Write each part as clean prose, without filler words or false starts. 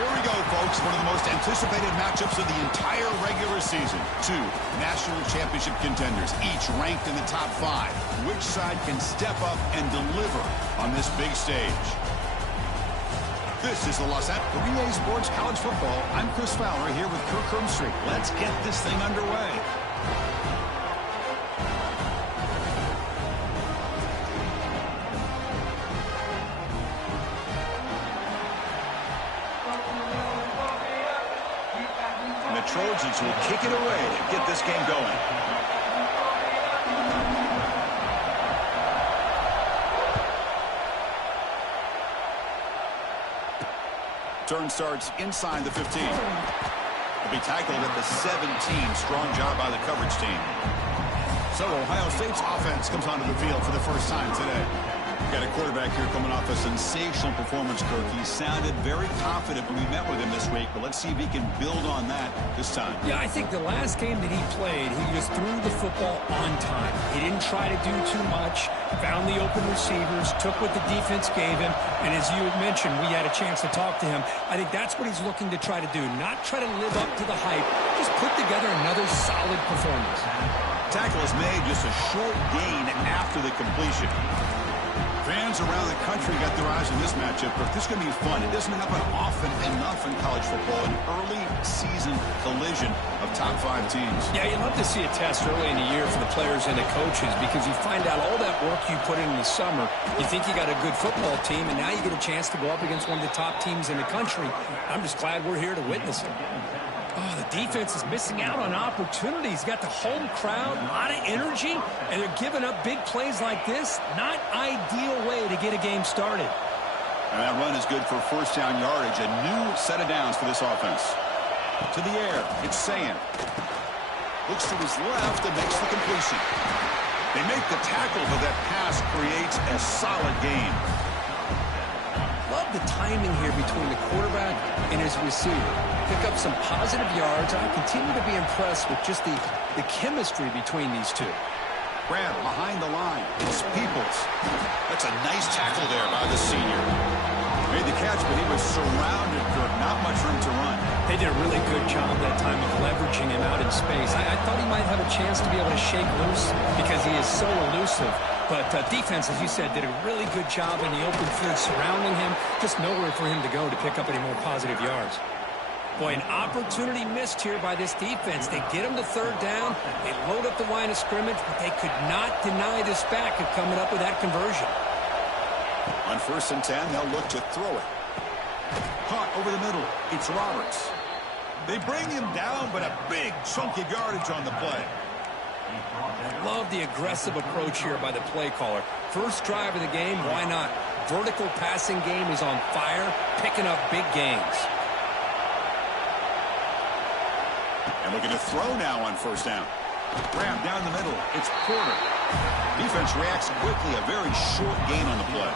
Here we go, folks. One of the most anticipated matchups of the entire regular season. Two national championship contenders, each ranked in the top 5. Which side can step up and deliver on this big stage? This is the Los Angeles EA Sports College Football. I'm Chris Fowler here with Kirk Hermstreet. Let's get this thing underway. The Trojans will kick it away to get this game going. Turn starts inside the 15. Will be tackled at the 17. Strong job by the coverage team. So Ohio State's offense comes onto the field for the first time today. Got a quarterback here coming off a sensational performance, Kirk. He sounded very confident when we met with him this week, but let's see if he can build on that this time. Yeah, I think the last game that he played, he just threw the football on time. He didn't try to do too much, found the open receivers, took what the defense gave him, and as you had mentioned, we had a chance to talk to him. I think that's what he's looking to try to do, not try to live up to the hype, just put together another solid performance. Tackle is made, just a short gain after the completion. Fans around the country got their eyes on this matchup, but this is going to be fun. It doesn't happen often enough in college football, an early season collision of top 5 teams. Yeah, you love to see a test early in the year for the players and the coaches because you find out all that work you put in the summer. You think you got a good football team, and now you get a chance to go up against one of the top teams in the country. I'm just glad we're here to witness it. Oh, the defense is missing out on opportunities. Got the home crowd, a lot of energy, and they're giving up big plays like this. Not ideal way to get a game started. And that run is good for first down yardage. A new set of downs for this offense. To the air, it's Sam. Looks to his left and makes the completion. They make the tackle, but that pass creates a solid gain. Love the timing here between the quarterback and his receiver. Pick up some positive yards. I continue to be impressed with just the chemistry between these two. Grab behind the line. It's Peoples. That's a nice tackle there by the senior. Made the catch, but he was surrounded, Kirk. Not much room to run. They did a really good job that time of leveraging him out in space. I thought he might have a chance to be able to shake loose because he is so elusive. But defense, as you said, did a really good job in the open field surrounding him. Just nowhere for him to go to pick up any more positive yards. Boy, an opportunity missed here by this defense. They get him to third down. They load up the line of scrimmage, but they could not deny this back of coming up with that conversion. On 1st and 10, they'll look to throw it. Caught over the middle. It's Roberts. They bring him down, but a big chunk of yardage on the play. I love the aggressive approach here by the play caller. First drive of the game, why not? Vertical passing game is on fire, picking up big gains. And looking to throw now on 1st down. Grab down the middle. It's Porter. Defense reacts quickly. A very short gain on the play.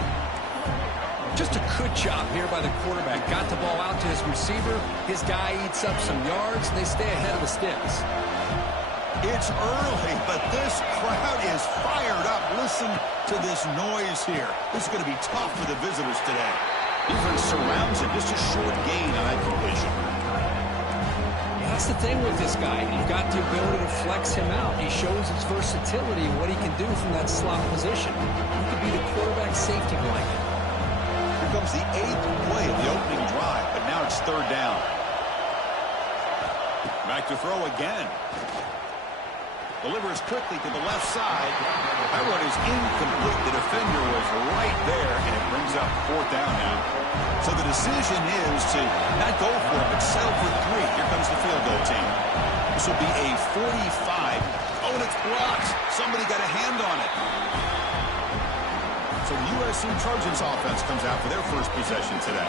Just a good job here by the quarterback. Got the ball out to his receiver. His guy eats up some yards, and they stay ahead of the sticks. It's early, but this crowd is fired up. Listen to this noise here. This is going to be tough for the visitors today. Defense surrounds him. Just a short gain on that completion. That's the thing with this guy. You've got the ability to flex him out. He shows his versatility and what he can do from that slot position. He could be the quarterback safety blanket. Here comes the 8th play of the opening drive, but now it's 3rd down. Back to throw again. Delivers quickly to the left side. That one is incomplete. The defender was right there, and it brings up 4th down now. So the decision is to not go for it, but settle for 3. Here comes the field goal team. This will be a 45. Oh, and it's blocked. Somebody got a hand on it. So the USC Trojans offense comes out for their first possession today.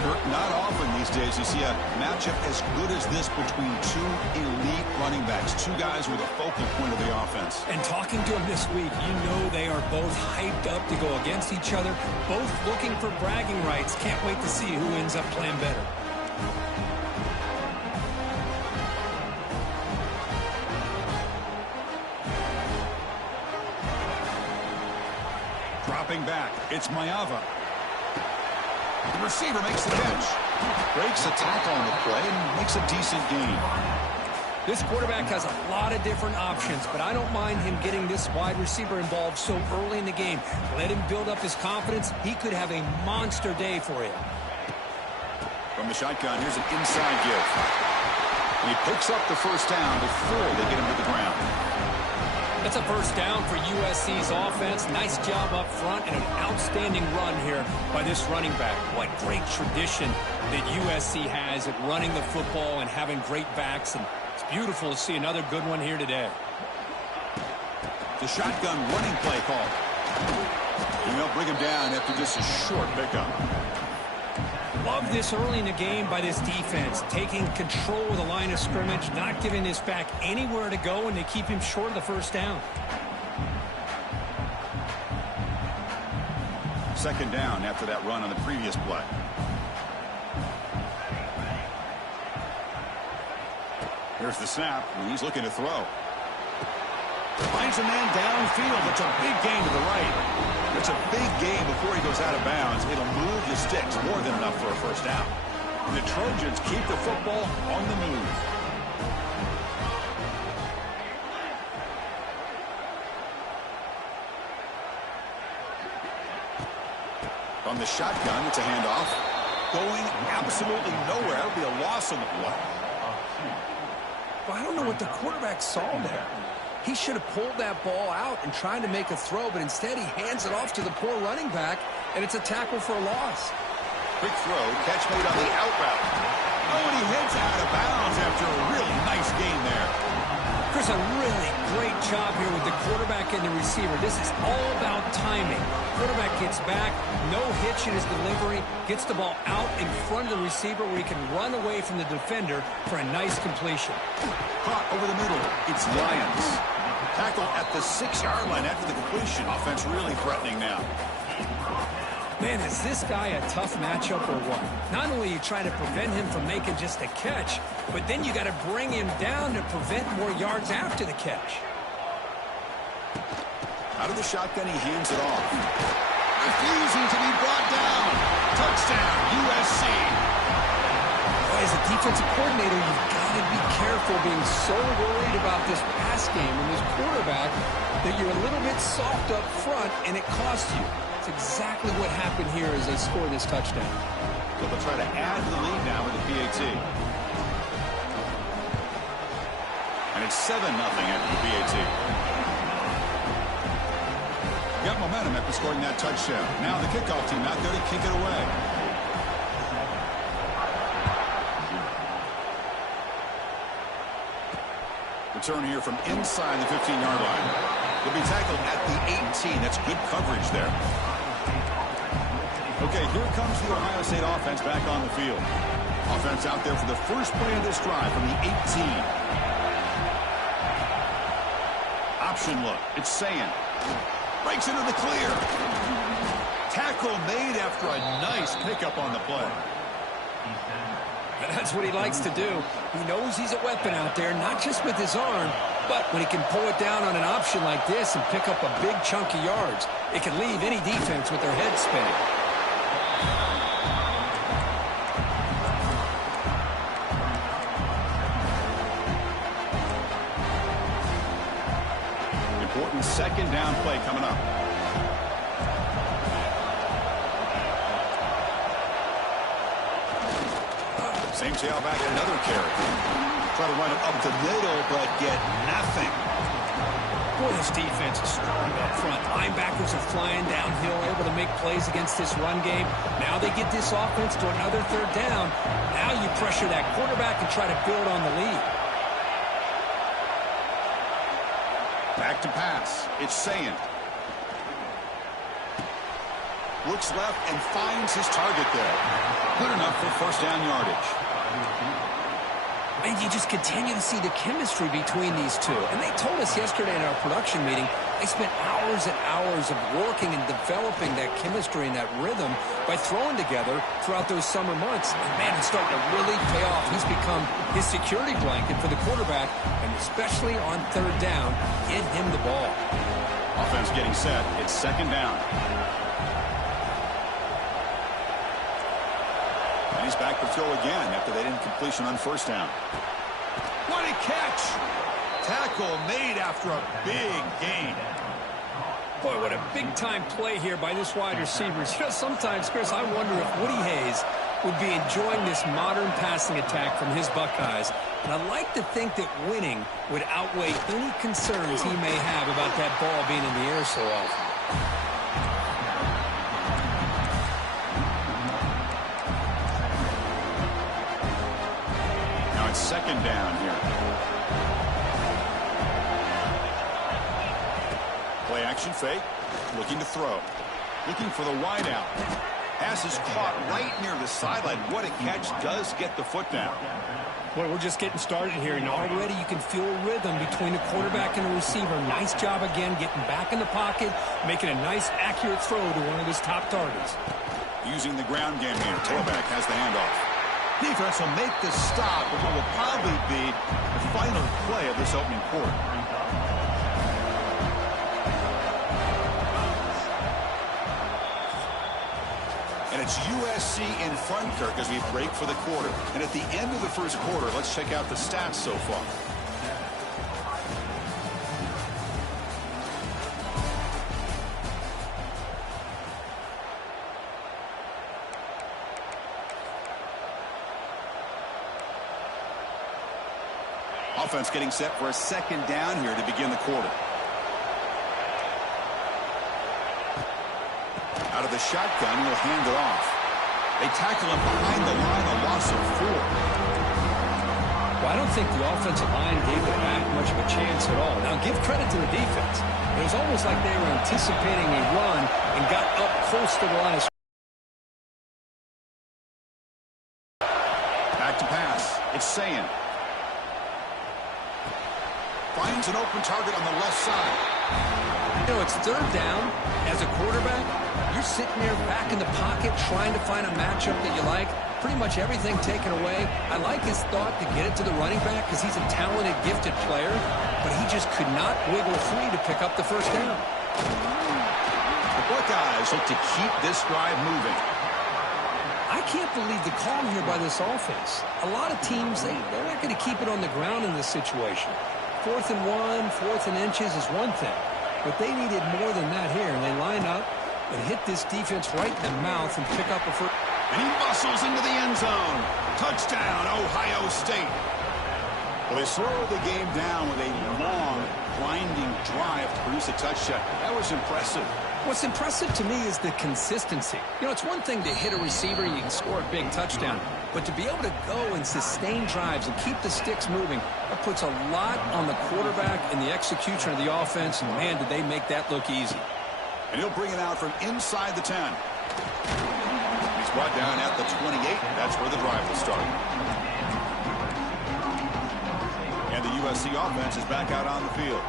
Kirk, not often these days you see a matchup as good as this between 2 elite running backs, 2 guys who are the focal point of the offense. And talking to them this week, you know they are both hyped up to go against each other, both looking for bragging rights. Can't wait to see who ends up playing better. Dropping back, it's Mayava. The receiver makes the catch. Breaks a tackle on the play and makes a decent gain. This quarterback has a lot of different options, but I don't mind him getting this wide receiver involved so early in the game. Let him build up his confidence. He could have a monster day for you. From the shotgun, here's an inside give. And he picks up the first down before they get him to the ground. That's a first down for USC's offense. Nice job up front and an outstanding run here by this running back. What great tradition that USC has at running the football and having great backs. And it's beautiful to see another good one here today. The shotgun running play call. And they'll bring him down after just a short pickup. Love this early in the game by this defense, taking control of the line of scrimmage, not giving this back anywhere to go, and they keep him short of the first down. Second down after that run on the previous play. Here's the snap, and he's looking to throw. Finds a man downfield. It's a big gain to the right. It's a big gain before he goes out of bounds. It'll move the sticks more than enough for a first down. And the Trojans keep the football on the move. From the shotgun, it's a handoff. Going absolutely nowhere. It'll be a loss on the play. Well, I don't know what the quarterback saw there. He should have pulled that ball out and tried to make a throw, but instead he hands it off to the poor running back, and it's a tackle for a loss. Quick throw, catch made on the out route. Oh, and he heads out of bounds after a really nice gain there. Chris, a really great job here with the quarterback and the receiver. This is all about timing. Quarterback gets back, no hitch in his delivery, gets the ball out in front of the receiver where he can run away from the defender for a nice completion. Caught over the middle. It's Lyons. Tackle at the 6-yard line after the completion. Offense really threatening now. Man, is this guy a tough matchup or what? Not only are you trying to prevent him from making just a catch, but then you got to bring him down to prevent more yards after the catch. Out of the shotgun, he hands it off. Refusing to be brought down. Touchdown, USC. As a defensive coordinator, you've got to be careful being so worried about this pass game and this quarterback that you're a little bit soft up front and it costs you. That's exactly what happened here as they score this touchdown. So they'll try to add to the lead now with the PAT. And it's 7-0 after the PAT. Got momentum after scoring that touchdown. Now the kickoff team out there to kick it away. Return here from inside the 15-yard line. He'll be tackled at the 18. That's good coverage there. Okay, here comes the Ohio State offense back on the field. Offense out there for the first play of this drive from the 18. Option look. It's Sayin. Breaks into the clear. Tackle made after a nice pickup on the play. And that's what he likes to do. He knows he's a weapon out there, not just with his arm, but when he can pull it down on an option like this and pick up a big chunk of yards, it can leave any defense with their head spinning. Important second down play coming up. Same tailback, another carry. Try to run it up the middle, but get nothing. Boy, this defense is strong up front. Linebackers are flying downhill, able to make plays against this run game. Now they get this offense to another third down. Now you pressure that quarterback and try to build on the lead. Back to pass. It's Sayin. Looks left and finds his target there. Good enough for first down yardage. And you just continue to see the chemistry between these two. And they told us yesterday in our production meeting, they spent hours and hours of working and developing that chemistry and that rhythm by throwing together throughout those summer months. And man, it's starting to really pay off. He's become his security blanket for the quarterback, and especially on third down, get him the ball. Offense getting set. It's second down. And he's back to throw again after that incompletion on first down. What a catch! Tackle made after a big gain. Boy, what a big-time play here by this wide receiver. You know, sometimes, Chris, I wonder if Woody Hayes would be enjoying this modern passing attack from his Buckeyes. And I like to think that winning would outweigh any concerns he may have about that ball being in the air so often. Now it's second down here. Play action fake. Looking to throw. Looking for the wide out. Pass is caught right near the sideline. What a catch. Does get the foot down. Boy, we're just getting started here, and already you can feel a rhythm between the quarterback and the receiver. Nice job again getting back in the pocket, making a nice, accurate throw to one of his top targets. Using the ground game here. Tailback has the handoff. Defense will make the stop, but what will probably be the final play of this opening quarter. And it's USC in front, Kirk, as we break for the quarter. And at the end of the first quarter, let's check out the stats so far. Offense getting set for a second down here to begin the quarter. Out of the shotgun, he'll hand it off. They tackle him behind the line, a loss of 4. Well, I don't think the offensive line gave the back much of a chance at all. Now, give credit to the defense. It was almost like they were anticipating a run and got up close to the line of scrimmage. Back to pass. It's Sayin. Finds an open target on the left side. You know, it's third down. As a quarterback, you're sitting there back in the pocket trying to find a matchup that you like. Pretty much everything taken away. I like his thought to get it to the running back because he's a talented, gifted player, but he just could not wiggle free to pick up the first down. The Buckeyes look to keep this drive moving. I can't believe the call here by this offense. A lot of teams, they're not going to keep it on the ground in this situation. 4th and 1, 4th and inches is one thing. But they needed more than that here, and they line up and hit this defense right in the mouth and pick up a first. And he muscles into the end zone. Touchdown, Ohio State. Well, they slowed the game down with a long, grinding drive to produce a touchdown. That was impressive. What's impressive to me is the consistency. You know, it's one thing to hit a receiver and you can score a big touchdown, but to be able to go and sustain drives and keep the sticks moving, that puts a lot on the quarterback and the execution of the offense, and man, did they make that look easy. And he'll bring it out from inside the 10. He's brought down at the 28. That's where the drive will start. And the USC offense is back out on the field.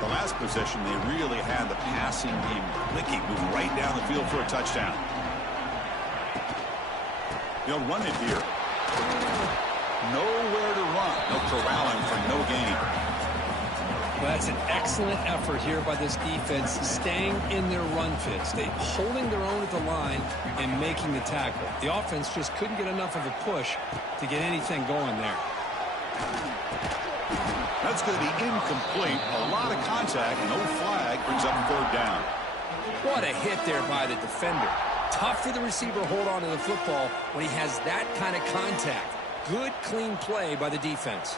The last possession, they really had the passing game clicking, moving right down the field for a touchdown. They'll run it here. Nowhere to run. They'll corral him for no gain. Well, that's an excellent effort here by this defense, staying in their run fits. They holding their own at the line and making the tackle. The offense just couldn't get enough of a push to get anything going there. That's going to be incomplete. A lot of contact. No flag. Brings up 3rd down. What a hit there by the defender. Tough for the receiver to hold on to the football when he has that kind of contact. Good, clean play by the defense.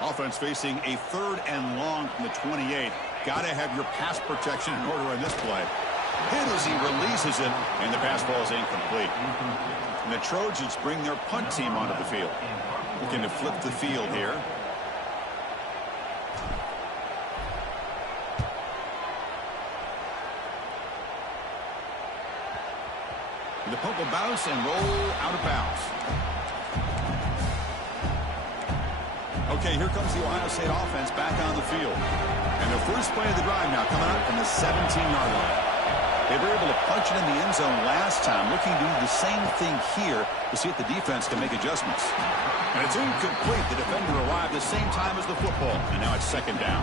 Offense facing a 3rd and long from the 28. Got to have your pass protection in order on this play. Hit as he releases it, and the pass ball is incomplete. And the Trojans bring their punt team onto the field. Looking to flip the field here. And the punt will bounce and roll out of bounds. Okay, here comes the Ohio State offense back on the field. And their first play of the drive now coming out from the 17-yard line. They were able to punch it in the end zone last time, looking to do the same thing here to see if the defense can make adjustments. And it's incomplete. The defender arrived the same time as the football, and now it's 2nd down.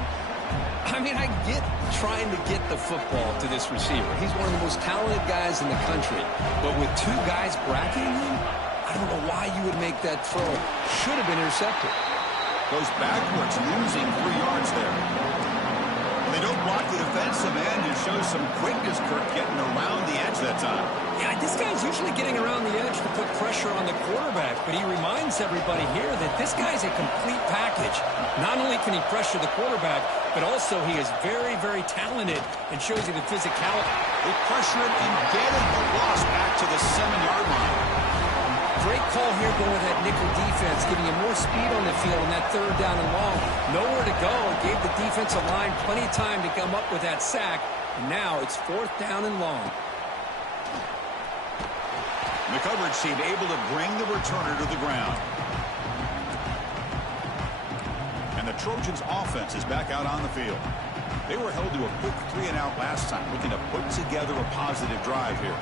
I mean, I get trying to get the football to this receiver. He's one of the most talented guys in the country. But with 2 guys bracketing him, I I don't know why you would make that throw. Should have been intercepted. Goes backwards, losing 3 yards there. They don't block the defensive end and show some quickness, Kirk, getting around the edge that time. Yeah, this guy's usually getting around the edge to put pressure on the quarterback, but he reminds everybody here that this guy's a complete package. Not only can he pressure the quarterback, but also he is very, very talented and shows you the physicality. They pressure him and get it, but lost back to the 7-yard line. Great call here going with that nickel defense, giving him more speed on the field on that 3rd down and long. Nowhere to go. It gave the defensive line plenty of time to come up with that sack. And now it's 4th down and long. The coverage team able to bring the returner to the ground. And the Trojans offense is back out on the field. They were held to a quick 3-and-out last time, looking to put together a positive drive here.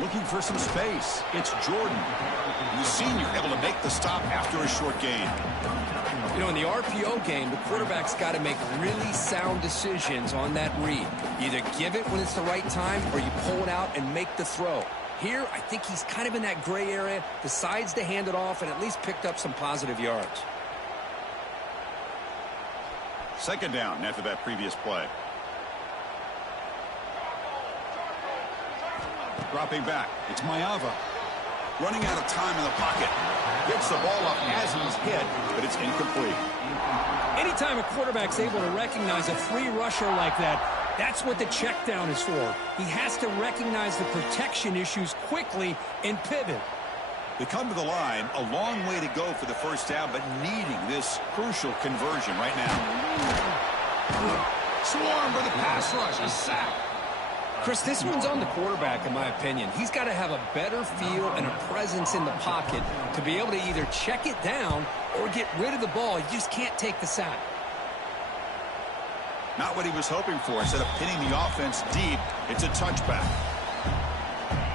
Looking for some space. It's Jordan, the senior, able to make the stop after a short gain. You know, in the RPO game, the quarterback's got to make really sound decisions on that read. Either give it when it's the right time or you pull it out and make the throw. Here, I think he's kind of in that gray area, decides to hand it off and at least picked up some positive yards. 2nd down after that previous play. Dropping back, it's Mayava. Running out of time in the pocket. Gets the ball up as he's hit, but it's incomplete. Anytime a quarterback's able to recognize a free rusher like that, that's what the check down is for. He has to recognize the protection issues quickly and pivot. They come to the line, a long way to go for the 1st down, but needing this crucial conversion right now. Swarm for the pass rush, a sack. Chris, this one's on the quarterback, in my opinion. He's got to have a better feel and a presence in the pocket to be able to either check it down or get rid of the ball. You just can't take the sack. Not what he was hoping for. Instead of pinning the offense deep, it's a touchback.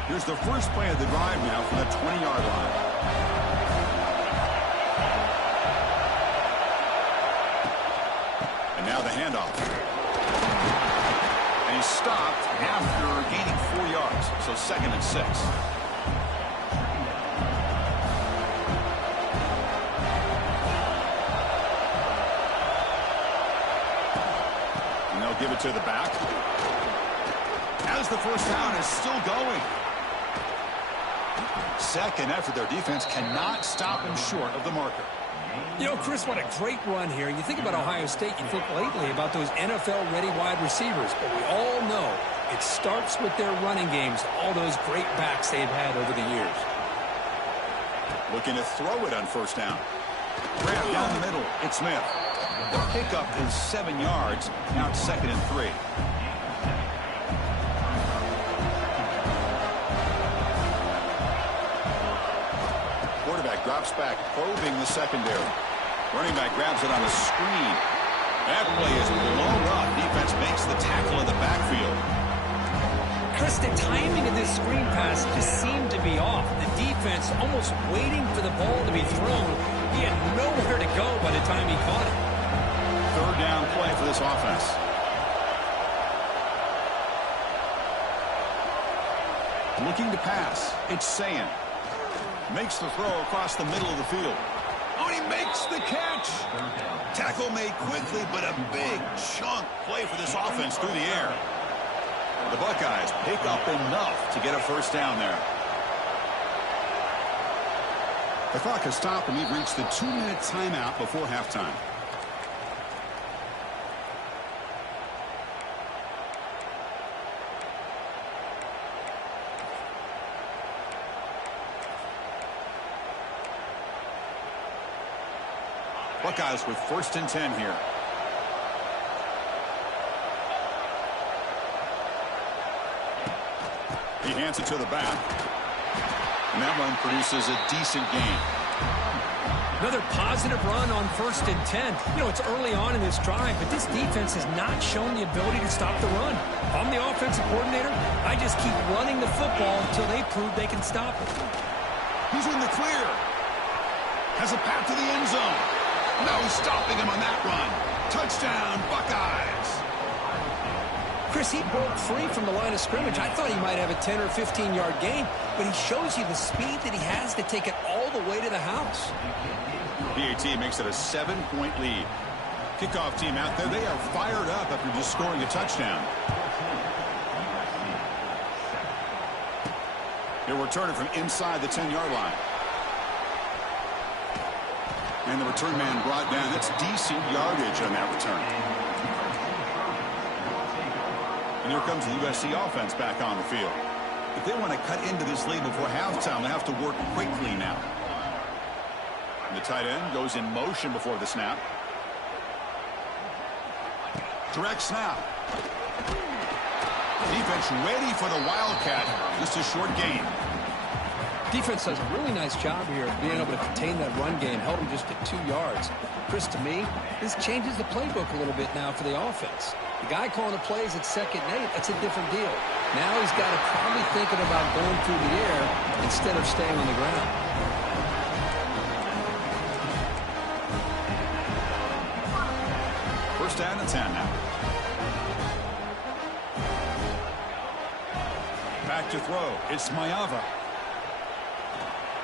Here's the first play of the drive now from the 20-yard line. And now the handoff. And he's stopped after gaining 4 yards. So 2nd and 6. And they'll give it to the back. As the 1st down is still going. 2nd after their defense cannot stop him short of the marker. You know, Chris, what a great run here. You think about Ohio State, you think lately about those NFL-ready wide receivers, but we all know it starts with their running games, all those great backs they've had over the years. Looking to throw it on 1st down. Grab down the middle, it's Smith. The pickup is 7 yards, now it's 2nd and 3. Quarterback drops back, probing the secondary. Running back grabs it on a screen. That play is blown up. Defense makes the tackle in the backfield. Chris, the timing of this screen pass just seemed to be off. The defense almost waiting for the ball to be thrown. He had nowhere to go by the time he caught it. 3rd down play for this offense. Looking to pass. It's Sayan. Makes the throw across the middle of the field. Oh, he makes the catch. Tackle made quickly, but a big chunk play for this offense through the air. The Buckeyes pick up enough to get a 1st down there. The clock has stopped, and we've reached the 2-minute timeout before halftime. Buckeyes with 1st and 10 here. He hands it to the back. And that run produces a decent gain. Another positive run on 1st and 10. You know, it's early on in this drive, but this defense has not shown the ability to stop the run. If I'm the offensive coordinator, I just keep running the football until they prove they can stop it. He's in the clear. Has a path to the end zone. No stopping him on that run. Touchdown, Buckeyes. Chris, he broke free from the line of scrimmage. I thought he might have a 10 or 15-yard gain, but he shows you the speed that he has to take it all the way to the house. PAT makes it a 7-point lead. Kickoff team out there, they are fired up after just scoring a touchdown. He'll return it from inside the 10-yard line. And the return man brought down. That's decent yardage on that return. And here comes the USC offense back on the field. If they want to cut into this lead before halftime, they have to work quickly now. And the tight end goes in motion before the snap. Direct snap. Defense ready for the Wildcat. Just a short gain. Defense does a really nice job here of being able to contain that run game, held him just at 2 yards. Chris, to me, this changes the playbook a little bit now for the offense. The guy calling the plays at 2nd and 8, that's a different deal. Now he's got to probably thinking about going through the air instead of staying on the ground. First down and 10 now. Back to throw. It's Mayava.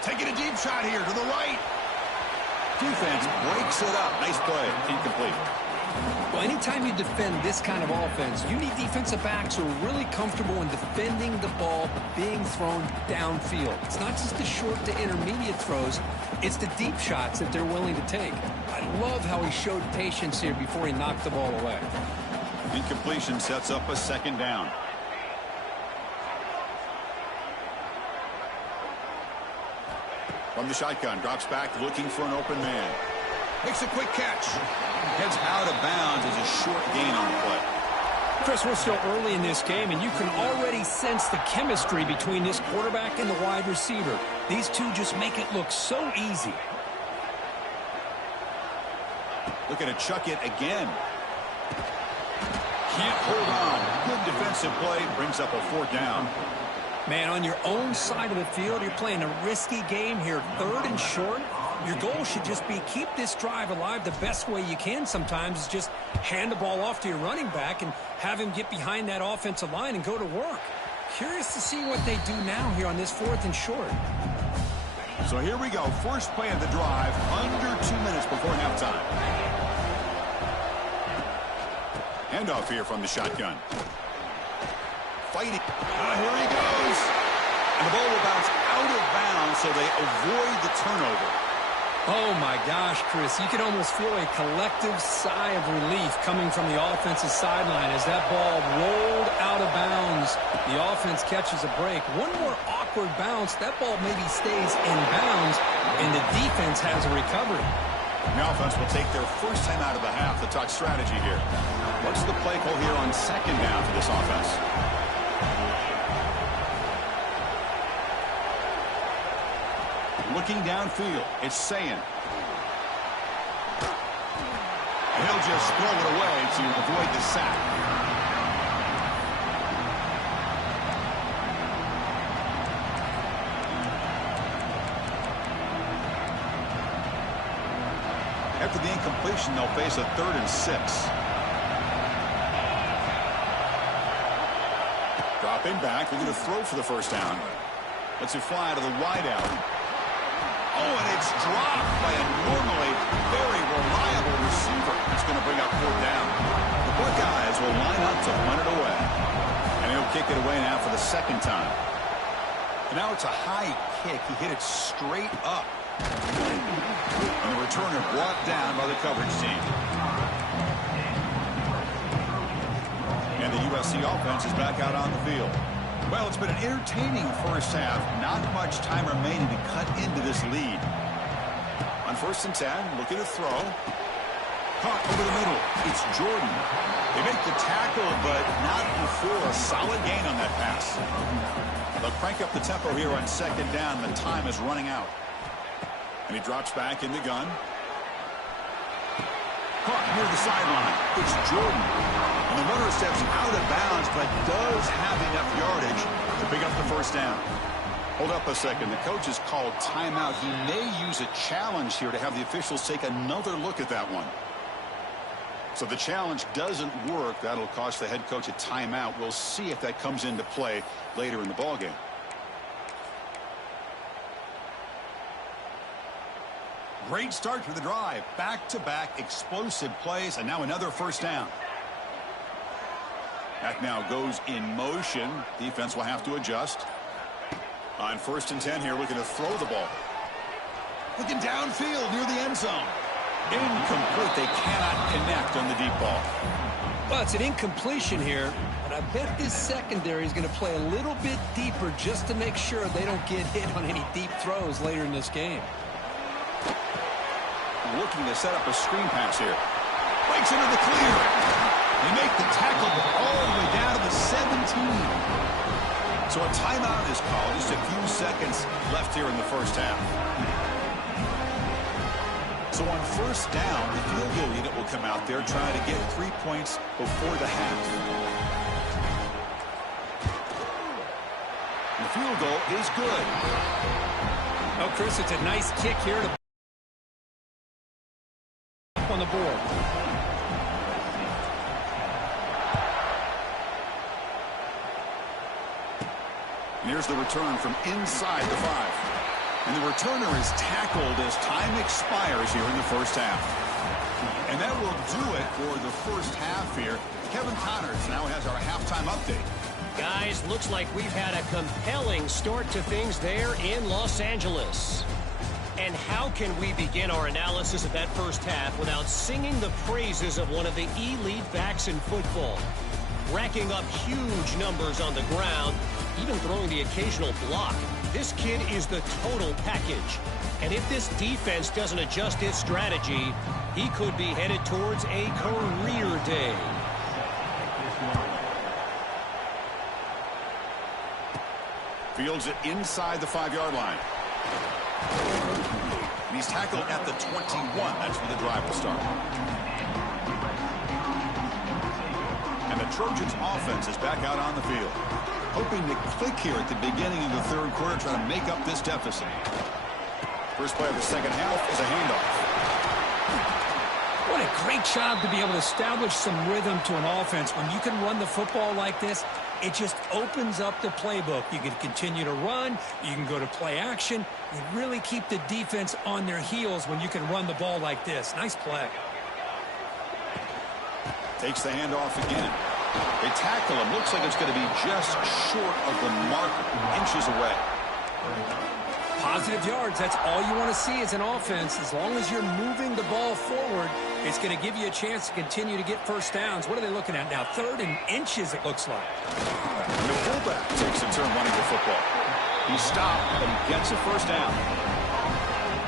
Taking a deep shot here to the right. Defense breaks it up. Nice play. Incomplete. Well, anytime you defend this kind of offense, you need defensive backs who are really comfortable in defending the ball being thrown downfield. It's not just the short to intermediate throws. It's the deep shots that they're willing to take. I love how he showed patience here before he knocked the ball away. Incompletion sets up a 2nd down. From the shotgun, drops back, looking for an open man. Makes a quick catch. Heads out of bounds as a short gain on the play. Chris, we're still early in this game, and you can already sense the chemistry between this quarterback and the wide receiver. These two just make it look so easy. Looking to chuck it again. Can't hold on. Good defensive play. Brings up a 4th down. Man, on your own side of the field, you're playing a risky game here. 3rd and short. Your goal should just be keep this drive alive the best way you can sometimes is just hand the ball off to your running back and have him get behind that offensive line and go to work. Curious to see what they do now here on this 4th and short. So here we go. First play of the drive, under 2 minutes before halftime. Handoff here from the shotgun. Fighting. Here he goes. And the ball will bounce out of bounds, so they avoid the turnover. Oh, my gosh, Chris. You can almost feel a collective sigh of relief coming from the offensive sideline as that ball rolled out of bounds. The offense catches a break. One more awkward bounce. That ball maybe stays in bounds, and the defense has a recovery. The offense will take their first time out of the half to talk strategy here. What's the play call here on 2nd down for this offense? Looking downfield, it's Sayin. And he'll just throw it away to avoid the sack. After the incompletion, they'll face a 3rd and 6. Dropping back, looking to throw for the first down. Lets it fly to the wideout. Oh, and it's dropped by a normally very reliable receiver. It's going to bring up 4th down. The Buckeyes will line up to punt it away. And he'll kick it away now for the 2nd time. And now it's a high kick. He hit it straight up. And the returner brought down by the coverage team. And the USC offense is back out on the field. Well, it's been an entertaining first half. Not much time remaining to cut into this lead. On 1st and 10, looking to throw. Caught over the middle. It's Jordan. They make the tackle, but not before a solid gain on that pass. They'll crank up the tempo here on 2nd down. The time is running out. And he drops back in the gun. Caught near the sideline. It's Jordan. And the runner steps out of bounds, but does have enough yardage to pick up the first down. Hold up a second. The coach has called timeout. He may use a challenge here to have the officials take another look at that one. So the challenge doesn't work. That'll cost the head coach a timeout. We'll see if that comes into play later in the ballgame. Great start to the drive. Back-to-back explosive plays, and now another first down. That now goes in motion. Defense will have to adjust. On 1st and 10 here, looking to throw the ball. Looking downfield near the end zone. Incomplete. They cannot connect on the deep ball. Well, it's an incompletion here, but I bet this secondary is going to play a little bit deeper just to make sure they don't get hit on any deep throws later in this game. Looking to set up a screen pass here. Breaks into the clear. They make the tackle all the way down to the 17. So a timeout is called. Just a few seconds left here in the first half. So on 1st down, the field goal unit will come out there trying to get 3 points before the half. The field goal is good. Oh, Chris, it's a nice kick here to on the board. And here's the return from inside the 5. And the returner is tackled as time expires here in the first half. And that will do it for the first half here. Kevin Connors now has our halftime update. Guys, looks like we've had a compelling start to things there in Los Angeles. And how can we begin our analysis of that first half without singing the praises of one of the elite backs in football? Racking up huge numbers on the ground, even throwing the occasional block. This kid is the total package. And if this defense doesn't adjust its strategy, he could be headed towards a career day. Fields it inside the 5-yard line. And he's tackled at the 21. That's where the drive will start. And the Trojans offense is back out on the field. Hoping to click here at the beginning of the 3rd quarter, trying to make up this deficit. First play of the second half is a handoff. What a great job to be able to establish some rhythm to an offense. When you can run the football like this, it just opens up the playbook. You can continue to run. You can go to play action. You really keep the defense on their heels when you can run the ball like this. Nice play. Takes the handoff again. They tackle him. Looks like it's going to be just short of the marker, inches away. Positive yards, that's all you want to see as an offense. As long as you're moving the ball forward, it's going to give you a chance to continue to get first downs. What are they looking at now? 3rd and inches, it looks like. And the fullback takes a turn running the football. He stopped, but he gets a first down.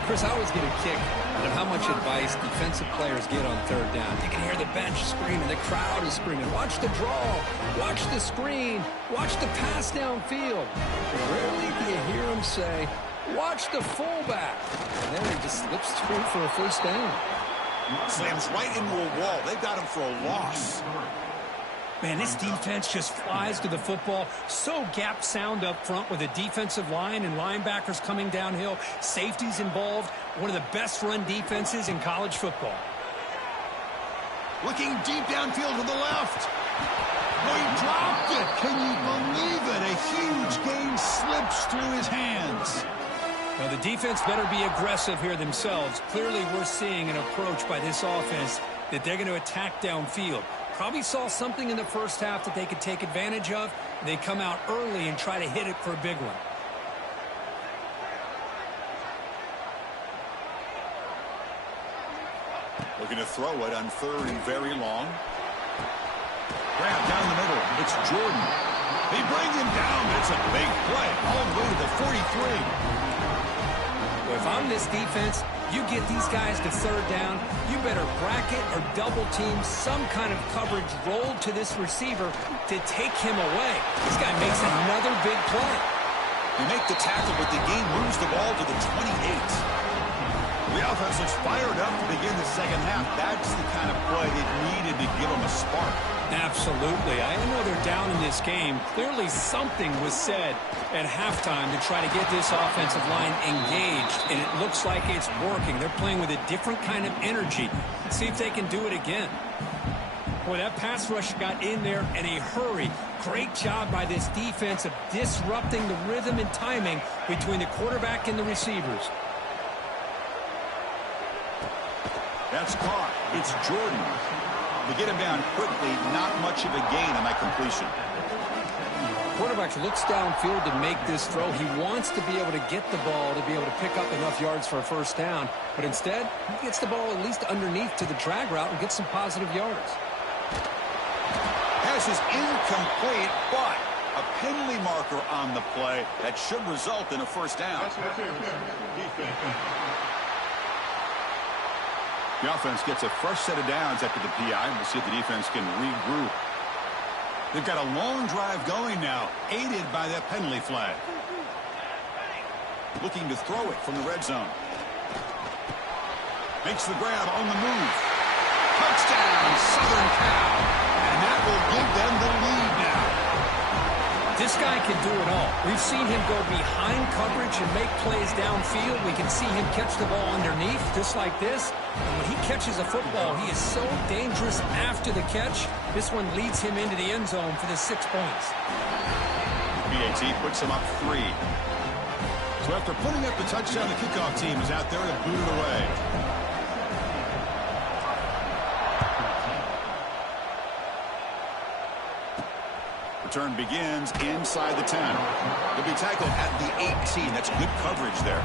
Chris, I always get a kick out of how much advice defensive players get on 3rd down. You can hear the bench screaming, the crowd is screaming, watch the draw, watch the screen, watch the pass downfield. Rarely do you hear them say, watch the fullback. And then he just slips through for a first down. Slams right into a wall. They've got him for a loss. Man, this defense just flies to the football. So gap sound up front with a defensive line and linebackers coming downhill. Safeties involved. One of the best run defenses in college football. Looking deep downfield to the left. Oh, he dropped it. Can you believe it? A huge gain slips through his hands. Well, the defense better be aggressive here themselves. Clearly, we're seeing an approach by this offense that they're going to attack downfield. Probably saw something in the first half that they could take advantage of. They come out early and try to hit it for a big one. Looking to throw it on 3rd and very long. Grab down the middle. It's Jordan. They bring him down, but it's a big play all the way to the 43. Well, if I'm this defense, you get these guys to 3rd down, you better bracket or double team some kind of coverage rolled to this receiver to take him away. This guy makes another big play. They make the tackle, but the game moves the ball to the 28. The offense is fired up to begin the second half. That's the kind of play they needed to give them a spark. Absolutely. I know they're down in this game. Clearly something was said at halftime to try to get this offensive line engaged, and it looks like it's working. They're playing with a different kind of energy. Let's see if they can do it again. Boy, that pass rush got in there in a hurry. Great job by this defense of disrupting the rhythm and timing between the quarterback and the receivers. That's caught. It's Jordan. To get him down quickly, not much of a gain on that completion. Quarterback looks downfield to make this throw. He wants to be able to get the ball to be able to pick up enough yards for a first down. But instead, he gets the ball at least underneath to the drag route and gets some positive yards. Pass is incomplete, but a penalty marker on the play that should result in a first down. The offense gets a fresh set of downs after the PI. We'll see if the defense can regroup. They've got a long drive going now, aided by that penalty flag. Looking to throw it from the red zone. Makes the grab on the move. Touchdown, Southern Cal. And that will give them the lead now. This guy can do it all. We've seen him go behind coverage and make plays downfield. We can see him catch the ball underneath, just like this. And when he catches a football, he is so dangerous after the catch. This one leads him into the end zone for the 6 points. BAT puts him up 3. So after putting up the touchdown, the kickoff team is out there to boot it away. Return begins inside the 10. He'll be tackled at the 18. That's good coverage there.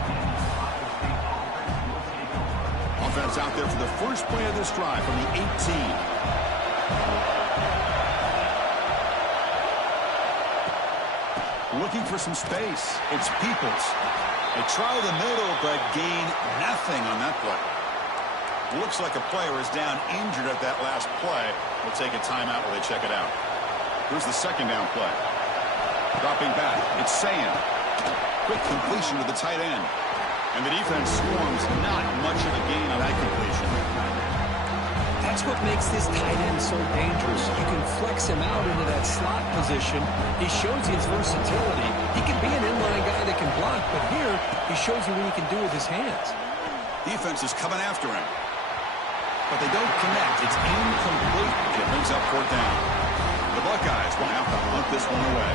Offense out there for the first play of this drive from the 18. Looking for some space. It's Peoples. They try the middle, but gain nothing on that play. Looks like a player is down injured at that last play. We'll take a timeout while they check it out. Here's the second down play. Dropping back, it's Sam. Quick completion to the tight end. And the defense swarms, not much of a gain on that completion. That's what makes this tight end so dangerous. You can flex him out into that slot position. He shows his versatility. He can be an inline guy that can block, but here he shows you what he can do with his hands. Defense is coming after him. But they don't connect. It's incomplete. It brings up 4th down. The Buckeyes will have to hunt this one away.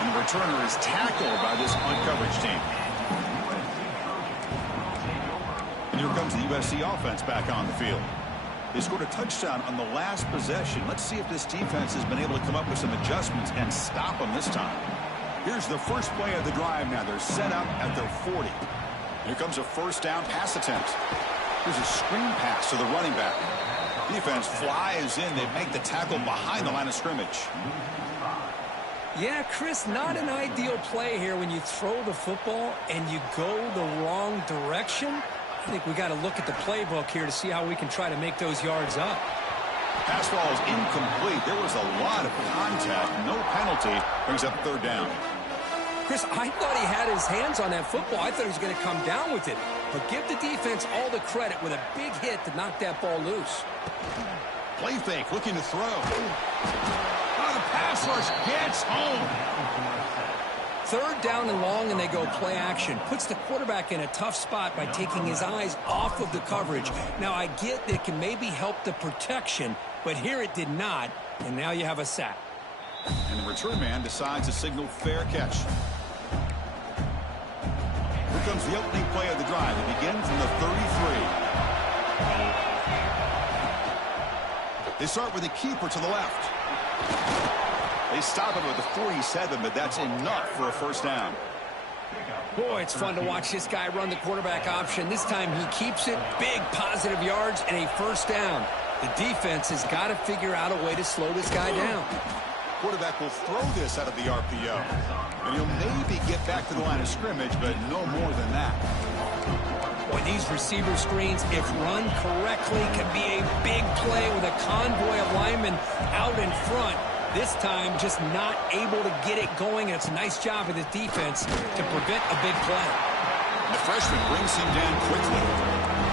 And the returner is tackled by this punt coverage team. And here comes the USC offense back on the field. They scored a touchdown on the last possession. Let's see if this defense has been able to come up with some adjustments and stop them this time. Here's the first play of the drive now. They're set up at their 40. Here comes a first down pass attempt. Here's a screen pass to the running back. Defense flies in. They make the tackle behind the line of scrimmage. Yeah, Chris, not an ideal play here when you throw the football and you go the wrong direction. I think we got to look at the playbook here to see how we can try to make those yards up. Pass ball is incomplete. There was a lot of contact. No penalty. Brings up 3rd down. Chris, I thought he had his hands on that football. I thought he was going to come down with it. But give the defense all the credit with a big hit to knock that ball loose. Play fake, looking to throw. Oh, the pass rush gets home. 3rd down and long, and they go play action. Puts the quarterback in a tough spot by taking his eyes off of the coverage. Now, I get that it can maybe help the protection, but here it did not, and now you have a sack. And the return man decides to signal fair catch. Here comes the opening play of the drive. It begins from the 33. They start with a keeper to the left. They stop him at the 47, but that's enough for a first down. Boy, it's fun to watch this guy run the quarterback option. This time he keeps it. Big positive yards and a first down. The defense has got to figure out a way to slow this guy down. Quarterback will throw this out of the RPO. And he'll maybe get back to the line of scrimmage, but no more than that. Boy, these receiver screens, if run correctly, can be a big play with a convoy of linemen out in front. This time, just not able to get it going. It's a nice job of the defense to prevent a big play. The freshman brings him down quickly.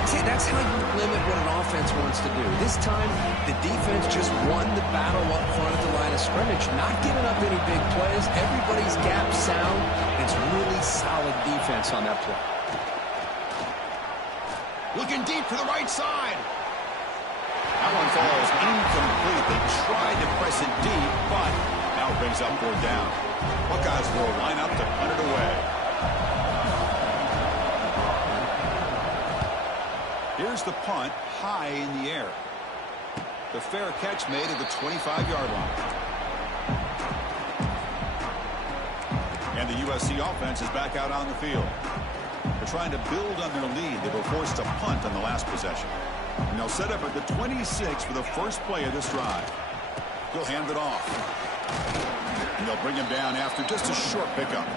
See, that's how you limit what an offense wants to do. This time, the defense just won the battle up front at the line of scrimmage, not giving up any big plays. Everybody's gap sound. It's really solid defense on that play. Looking deep to the right side. That one falls incomplete. They tried to press it deep, but now it brings up 4th down. Buckeyes will line up to punt it away. Here's the punt, high in the air. The fair catch made at the 25-yard line. And the USC offense is back out on the field. They're trying to build on their lead. They were forced to punt on the last possession. And they'll set up at the 26 for the first play of this drive. He'll hand it off. And they'll bring him down after just a short pickup.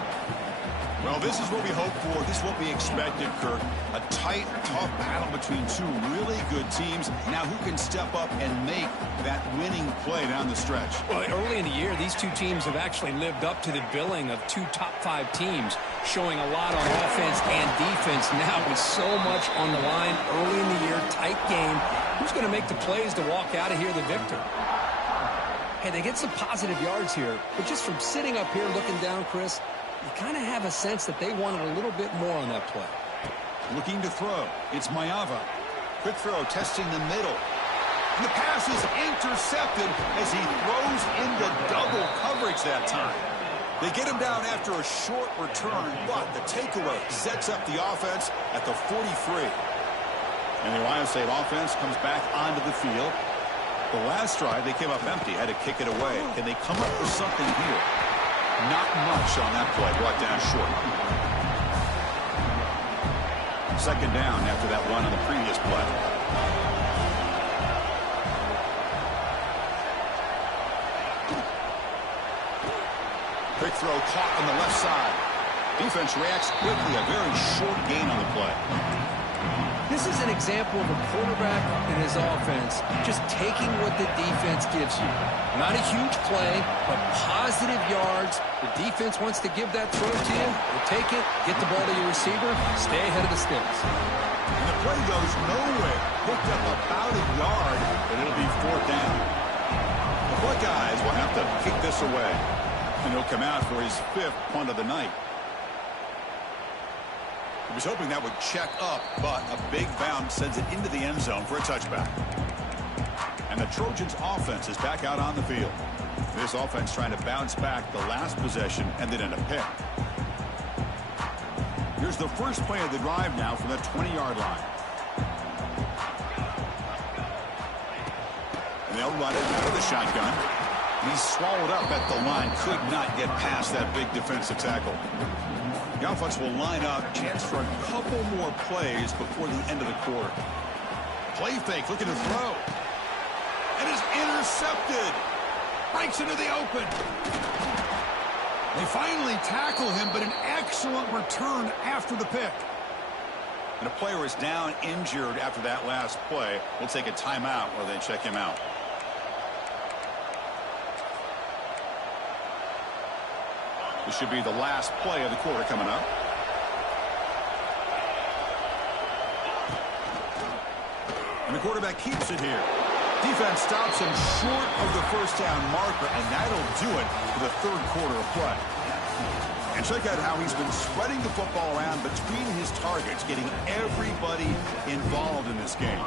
Well, this is what we hope for. This is what we expected, Kirk. A tight, tough battle between two really good teams. Now who can step up and make that winning play down the stretch? Well, early in the year, these two teams have actually lived up to the billing of two top-5 teams, showing a lot on offense and defense. Now with so much on the line early in the year, tight game, who's going to make the plays to walk out of here the victor? Hey, they get some positive yards here, but just from sitting up here looking down, Chris, you kind of have a sense that they wanted a little bit more on that play. Looking to throw. It's Mayava. Quick throw, testing the middle. And the pass is intercepted as he throws into double coverage that time. They get him down after a short return, but the takeaway sets up the offense at the 43. And the Ohio State offense comes back onto the field. The last drive, they came up empty, had to kick it away. Can they come up with something here? Not much on that play, brought down short. 2nd down after that run on the previous play. Quick throw caught on the left side. Defense reacts quickly, a very short gain on the play. This is an example of a quarterback and his offense just taking what the defense gives you. Not a huge play, but positive yards. The defense wants to give that throw to you. You take it, get the ball to your receiver, stay ahead of the sticks. And the play goes nowhere. Picked up about a yard, but it'll be 4th down. The Buckeyes will have to kick this away. And he'll come out for his 5th punt of the night. He was hoping that would check up, but a big bounce sends it into the end zone for a touchback. And the Trojans offense is back out on the field. This offense trying to bounce back the last possession and then in a pick. Here's the first play of the drive now from the 20-yard line. And they'll run it out of the shotgun. And he's swallowed up at the line. Could not get past that big defensive tackle. The offense will line up. Chance for a couple more plays before the end of the quarter. Play fake, looking to throw. And is intercepted. Breaks into the open. They finally tackle him, but an excellent return after the pick. And a player is down injured after that last play. We'll take a timeout or they check him out. This should be the last play of the quarter coming up. And the quarterback keeps it here. Defense stops him short of the first down marker, and that'll do it for the 3rd quarter of play. And check out how he's been spreading the football around between his targets, getting everybody involved in this game.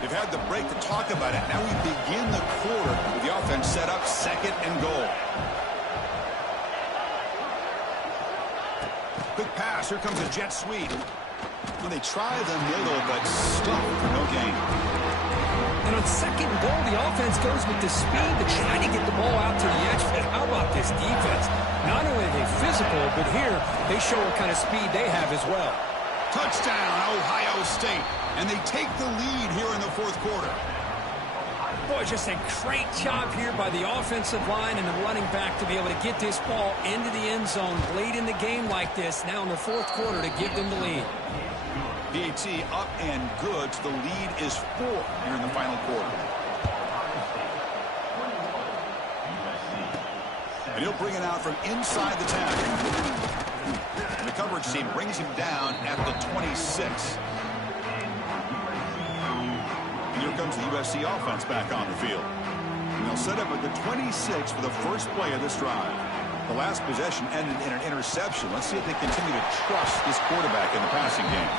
They've had the break to talk about it. Now we begin the quarter with the offense set up 2nd and goal. Quick pass. Here comes a jet sweep. And they try the middle, but stuck for no gain. And on 2nd and goal, the offense goes with the speed to try to get the ball out to the edge. And how about this defense? Not only are they physical, but here they show what kind of speed they have as well. Touchdown, Ohio State. And they take the lead here in the 4th quarter. Boy, just a great job here by the offensive line and the running back to be able to get this ball into the end zone late in the game like this, now in the 4th quarter to give them the lead. PAT up and good. The lead is 4 here in the final quarter. And he'll bring it out from inside the 10. And the coverage team brings him down at the 26. And here comes the USC offense back on the field. And they'll set up at the 26 for the first play of this drive. The last possession ended in an interception. Let's see if they continue to trust this quarterback in the passing game.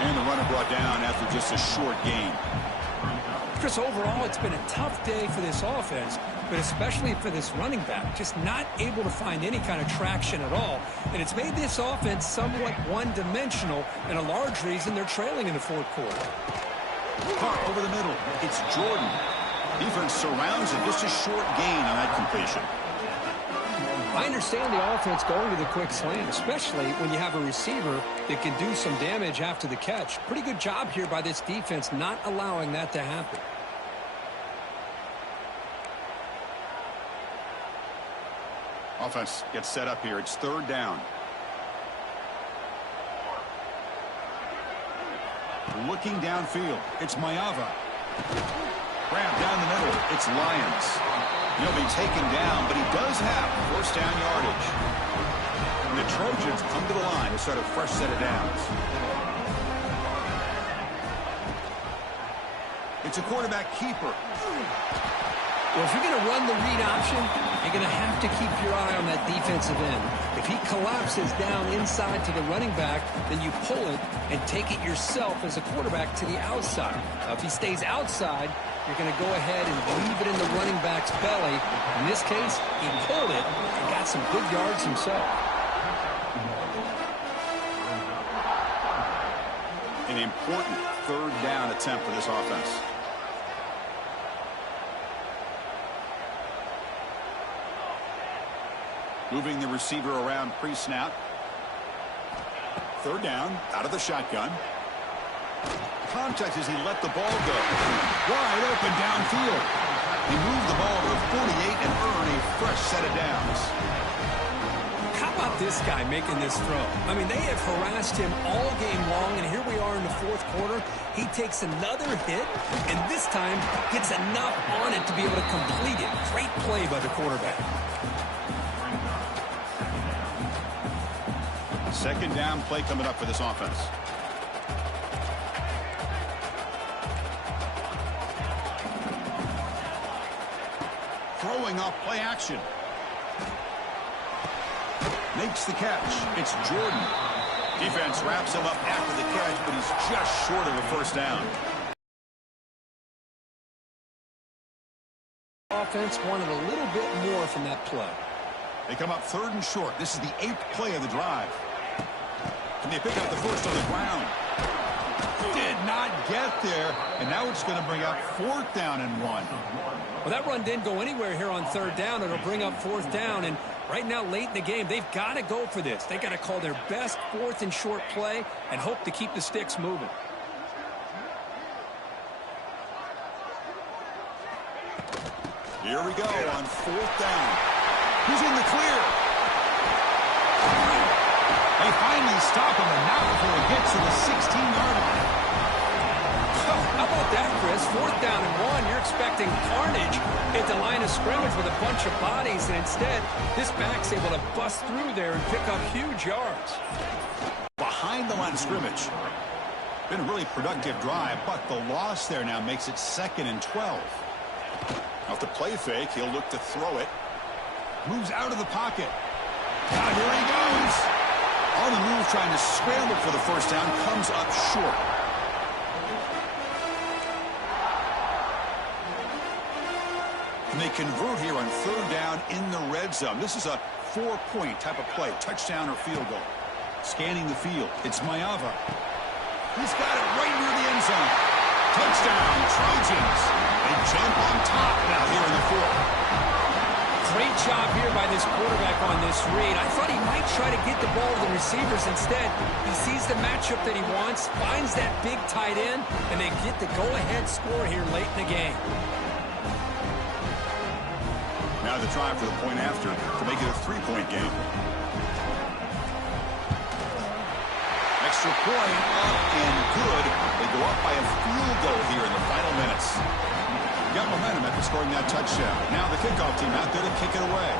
And the runner brought down after just a short gain. Chris, overall, it's been a tough day for this offense, but especially for this running back. Just not able to find any kind of traction at all. And it's made this offense somewhat one-dimensional, and a large reason they're trailing in the fourth quarter. Caught over the middle. It's Jordan. Defense surrounds him. Just a short gain on that completion. I understand the offense going to the quick slant, especially when you have a receiver that can do some damage after the catch. Pretty good job here by this defense not allowing that to happen. Offense gets set up here. It's third down. Looking downfield. It's Mayava. Grab down the middle. It's Lyons. He'll be taken down, but he does have first down yardage. And the Trojans come to the line to start a fresh set of downs. It's a quarterback keeper. Well, if you're going to run the read option, you're going to have to keep your eye on that defensive end. If he collapses down inside to the running back, then you pull it and take it yourself as a quarterback to the outside. Now, if he stays outside, you're going to go ahead and leave it in the running back's belly. In this case, he pulled it and got some good yards himself. An important third down attempt for this offense. Moving the receiver around pre-snap. Third down, out of the shotgun. Contact as he let the ball go. Wide open downfield. He moved the ball to the 48 and earned a fresh set of downs. How about this guy making this throw? I mean, they have harassed him all game long, and here we are in the fourth quarter. He takes another hit, and this time gets enough on it to be able to complete it. Great play by the quarterback. Second down play coming up for this offense. Throwing off play action. Makes the catch. It's Jordan. Defense wraps him up after the catch, but he's just short of a first down. Offense wanted a little bit more from that play. They come up third and short. This is the 8th play of the drive. And they pick up the first on the ground. Did not get there. And now it's going to bring up fourth down and 1. Well, that run didn't go anywhere here on third down. It'll bring up fourth down. And right now, late in the game, they've got to go for this. They've got to call their best fourth and short play and hope to keep the sticks moving. Here we go on fourth down. He's in the clear. They finally stop him, and now before he gets to the 16-yard line. How about that, Chris? Fourth down and 1. You're expecting carnage at the line of scrimmage with a bunch of bodies, and instead, this back's able to bust through there and pick up huge yards. Behind the line of scrimmage. Been a really productive drive, but the loss there now makes it 2nd and 12. Off the play fake, he'll look to throw it. Moves out of the pocket. Now here he goes. On the move, trying to scramble for the first down, comes up short. And they convert here on third down in the red zone. This is a 4-point type of play, touchdown or field goal. Scanning the field, it's Mayava. He's got it right near the end zone. Touchdown, Trojans. They jump on top now here in the fourth. Great job here by this quarterback on this read. I thought he might try to get the ball to the receivers. Instead, he sees the matchup that he wants, finds that big tight end, and they get the go-ahead score here late in the game. Now the try for the point after to make it a 3-point game. Next extra point up and good. They go up by a field goal here in the final minutes. Got momentum after scoring that touchdown. Now the kickoff team out there to kick it away.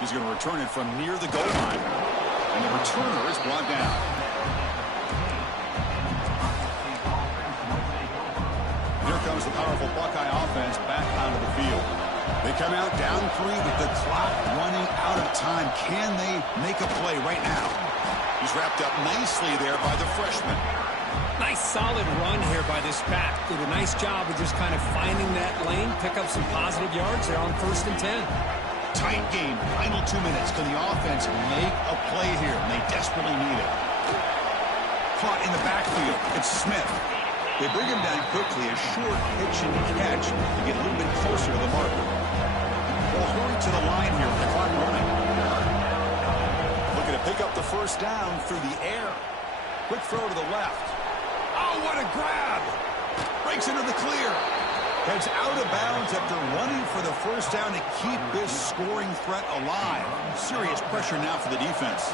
He's going to return it from near the goal line. And the returner is brought down. Here comes the powerful Buckeye offense back onto the field. They come out down 3 with the clock running out of time. Can they make a play right now? He's wrapped up nicely there by the freshman. Nice solid run here by this back. Did a nice job of just kind of finding that lane, pick up some positive yards there on 1st and 10. Tight game. Final 2 minutes. Can the offense make a play here? And they desperately need it. Caught in the backfield. It's Smith. They bring him down quickly. A short pitch and catch to get a little bit closer to the marker. They'll hurry to the line here with the clock running. Looking to pick up the first down through the air. Quick throw to the left. Oh, what a grab! Breaks into the clear. Heads out of bounds after running for the first down to keep this scoring threat alive. Serious pressure now for the defense.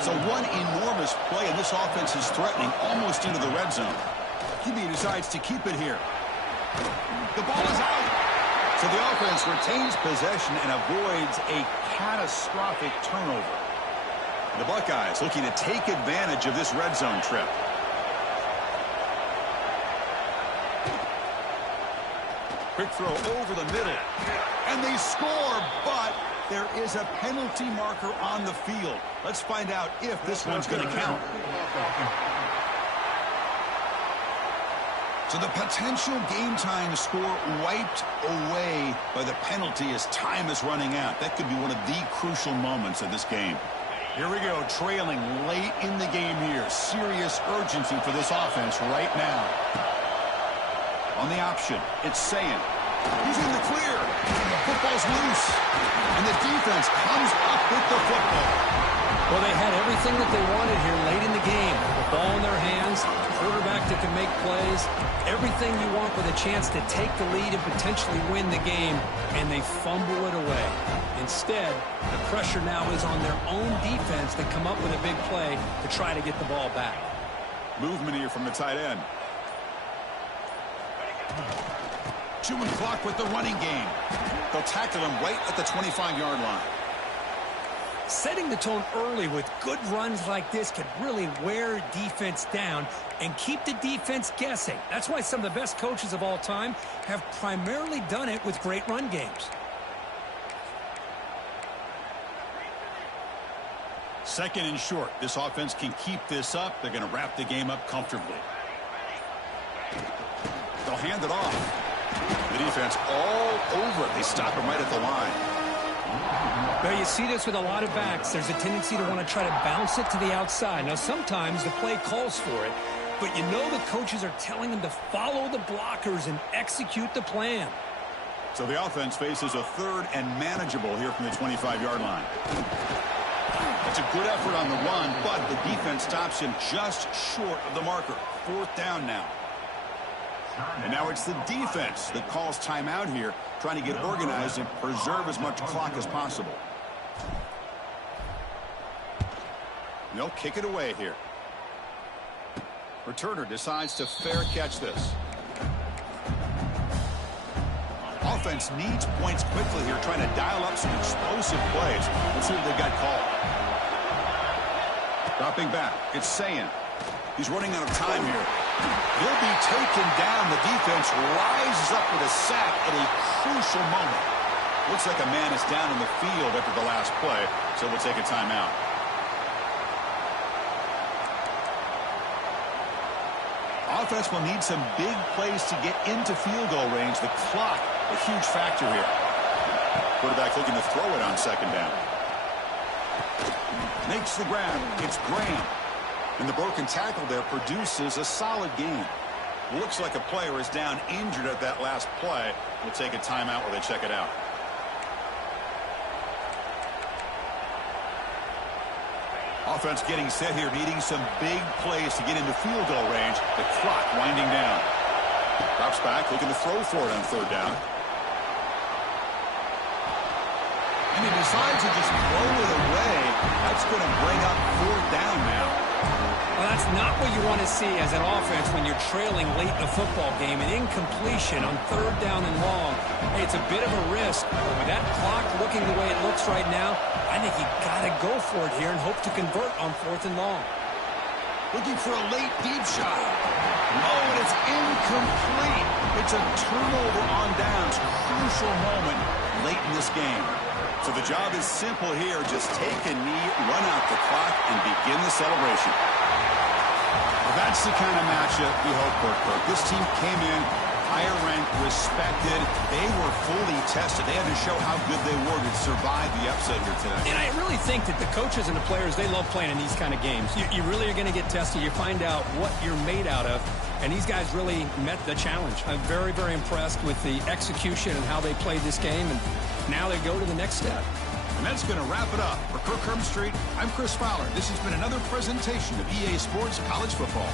So one enormous play, and this offense is threatening almost into the red zone. QB decides to keep it here. The ball is out. So the offense retains possession and avoids a catastrophic turnover. The Buckeyes looking to take advantage of this red zone trip. Quick throw over the middle. And they score, but there is a penalty marker on the field. Let's find out if this one's going to count. So the potential game-time score wiped away by the penalty as time is running out. That could be one of the crucial moments of this game. Here we go, trailing late in the game here. Serious urgency for this offense right now. On the option, it's Sayin. He's in the clear. Football's loose. And the defense comes up with the football. Well, they had everything that they wanted here late in the game. The ball in their hands, quarterback that can make plays, everything you want with a chance to take the lead and potentially win the game, and they fumble it away. Instead, the pressure now is on their own defense to come up with a big play to try to get the ball back. Movement here from the tight end. Chewing clock with the running game. They'll tackle him right at the 25-yard line. Setting the tone early with good runs like this can really wear defense down and keep the defense guessing. That's why some of the best coaches of all time have primarily done it with great run games. Second and short. This offense can keep this up. They're going to wrap the game up comfortably. They'll hand it off. The defense all over it. They stop him right at the line. Well, you see this with a lot of backs. There's a tendency to want to try to bounce it to the outside. Now, sometimes the play calls for it, but you know the coaches are telling them to follow the blockers and execute the plan. So the offense faces a third and manageable here from the 25-yard line. That's a good effort on the run, but the defense stops him just short of the marker. 4th down now. And now it's the defense that calls timeout here, trying to get organized and preserve as much clock as possible. They'll kick it away here. Returner decides to fair catch this. Offense needs points quickly here, trying to dial up some explosive plays. Let's see what they've got called. Dropping back, it's Sayin. He's running out of time here. He'll be taken down. The defense rises up with a sack at a crucial moment. Looks like a man is down in the field after the last play, so we'll take a timeout. Offense will need some big plays to get into field goal range. The clock, a huge factor here. Quarterback looking to throw it on 2nd down. Makes the grab. It's Graham. And the broken tackle there produces a solid gain. Looks like a player is down injured at that last play. We'll take a timeout while they check it out. Offense getting set here, needing some big plays to get into field goal range. The clock winding down. Drops back, looking to throw for it on 3rd down. and he decides to just throw it away. That's going to bring up 4th down now. Well, that's not what you want to see as an offense when you're trailing late in the football game. An incompletion on 3rd down and long. Hey, it's a bit of a risk, but with that clock looking the way it looks right now, I think you got to go for it here and hope to convert on 4th and long. Looking for a late deep shot. Oh, and it's incomplete. It's a turnover on downs. Crucial moment late in this game. So the job is simple here. Just take a knee, run out the clock, and begin the celebration. Well, that's the kind of matchup we hope for. This team came in higher ranked, respected. They were fully tested. They had to show how good they were to survive the upset here today. And I really think that the coaches and the players, they love playing in these kind of games. You really are going to get tested. You find out what you're made out of. And these guys really met the challenge. I'm very, very impressed with the execution and how they played this game. And now they go to the next step. And that's going to wrap it up. For Kirk Street, I'm Chris Fowler. This has been another presentation of EA Sports College Football.